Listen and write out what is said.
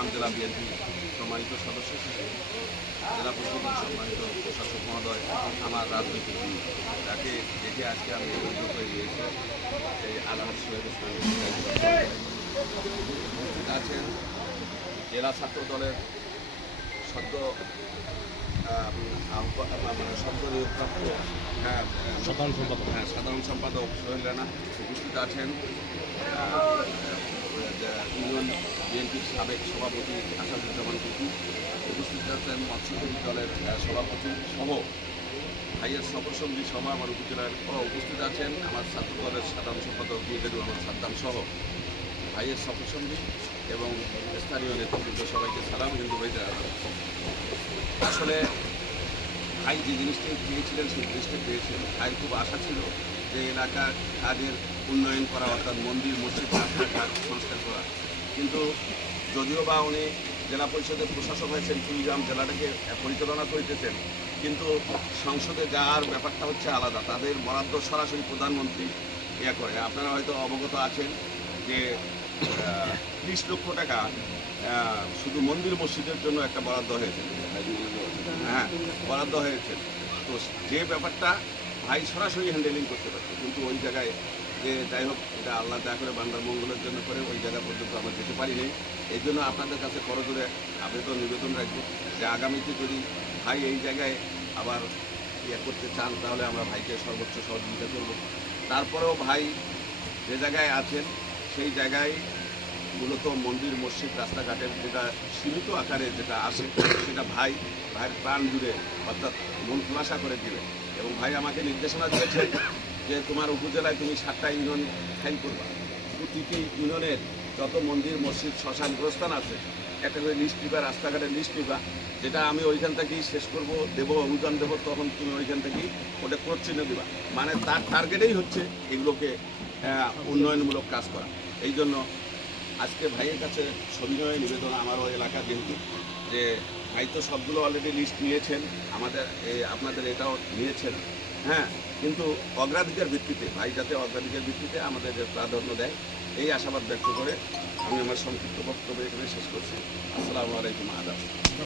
কুড়িগ্রাম জেলা বিএনপি সম্মানিত সদস্য সচিব, জেলা পরিষদের সম্মানিত প্রশাসক মহোদয়, আমার রাজনৈতিক দল, তাকে দেখে আজকে আমি অভিযোগ হয়ে গিয়েছি এই আলহাজ শহীদ আছেন জেলা ছাত্র দলের সদ্য সদ্য নিয়োগপ্রাপ্ত সাধারণ সম্পাদক সোহেল রানা উপস্থিত আছেন, ইউনিয়ন বিএনপির সাবেক সভাপতি আসাদুজ্জামান টুকু উপস্থিত আছেন, মৎস্যজীবী দলের সভাপতি সহ ভাইয়ের সফরসঙ্গী সহ আমার উপজেলার উপস্থিত আছেন আমার ছাত্র দলের সাধারণ সম্পাদক মিজানুর রহমান সাদ্দাম সহ ভাইয়ের সফরসঙ্গী এবং স্থানীয় নেতৃবৃন্দ সবাইকে সালাম, হিন্দু ভাইদের আদাব। আসলে ভাই যে জিনিসটি পেয়েছিলেন সেই জিনিসটা পেয়েছিলেন। ভাইয়ের খুব আশা ছিল যে এলাকার কাজের উন্নয়ন করা, অর্থাৎ মন্দির মসজিদ রাস্তাঘাট সংস্কার করা, কিন্তু যদিও বা উনি জেলা পরিষদের প্রশাসক হয়েছেন, কুড়িগ্রাম জেলাটাকে পরিচালনা করিতেছেন, কিন্তু সংসদে যাওয়ার ব্যাপারটা হচ্ছে আলাদা। তাদের বরাদ্দ সরাসরি প্রধানমন্ত্রী করে। আপনারা হয়তো অবগত আছেন যে 30 লক্ষ টাকা শুধু মন্দির মসজিদের জন্য একটা বরাদ্দ হয়েছে, হ্যাঁ বরাদ্দ হয়েছে। তো যে ব্যাপারটা ভাই সরাসরি হ্যান্ডেলিং করতে পারছে, কিন্তু ওই জায়গায় যে যাই হোক এটা আল্লাহ দয়া করে বান্দার মঙ্গলের জন্য করে ওই জায়গা পর্যন্ত আমরা যেতে পারিনি। এই জন্য আপনাদের কাছে করজোরে আবেদন নিবেদন রাখবো যে আগামীতে যদি ভাই এই জায়গায় আবার করতে চান তাহলে আমরা ভাইকে সর্বোচ্চ সহযোগিতা করব। তারপরেও ভাই যে জায়গায় আছেন সেই জায়গায় মূলত মন্দির মসজিদ রাস্তাঘাটের যেটা সীমিত আকারে যেটা আসে সেটা ভাইয়ের প্রাণ জুড়ে অর্থাৎ মন খোলাসা করে দিলেন। এবং ভাই আমাকে নির্দেশনা দিয়েছেন যে তোমার উপজেলায় তুমি 7টা ইউনিয়ন ফাইল করবা, প্রতিটি ইউনিয়নের যত মন্দির মসজিদ শ্মশান গোরস্থান আছে একটা করে লিস্ট দিবা, রাস্তাঘাটের লিস্ট দিবা, যেটা আমি ওইখান থেকেই শেষ করব, দেবো অনুদান দেবো, তখন তুমি ওইখান থেকেই ওটা চিহ্ন দিবা। মানে তার টার্গেটেই হচ্ছে এগুলোকে উন্নয়নমূলক কাজ করা। এই জন্য আজকে ভাইয়ের কাছে সবিনয় নিবেদন আমারও এলাকা যেহেতু, যে ভাই তো সবগুলো অলরেডি লিস্ট নিয়েছেন, আপনাদের এটাও নিয়েছেন, হ্যাঁ, কিন্তু অগ্রাধিকার ভিত্তিতে ভাই যাতে অগ্রাধিকার ভিত্তিতে আমাদের প্রাধান্য দেয় এই আশাবাদ ব্যক্ত করে আমি আমার সংক্ষিপ্ত বক্তব্য এখানে শেষ করছি। আসসালামু আলাইকুম, আদাব।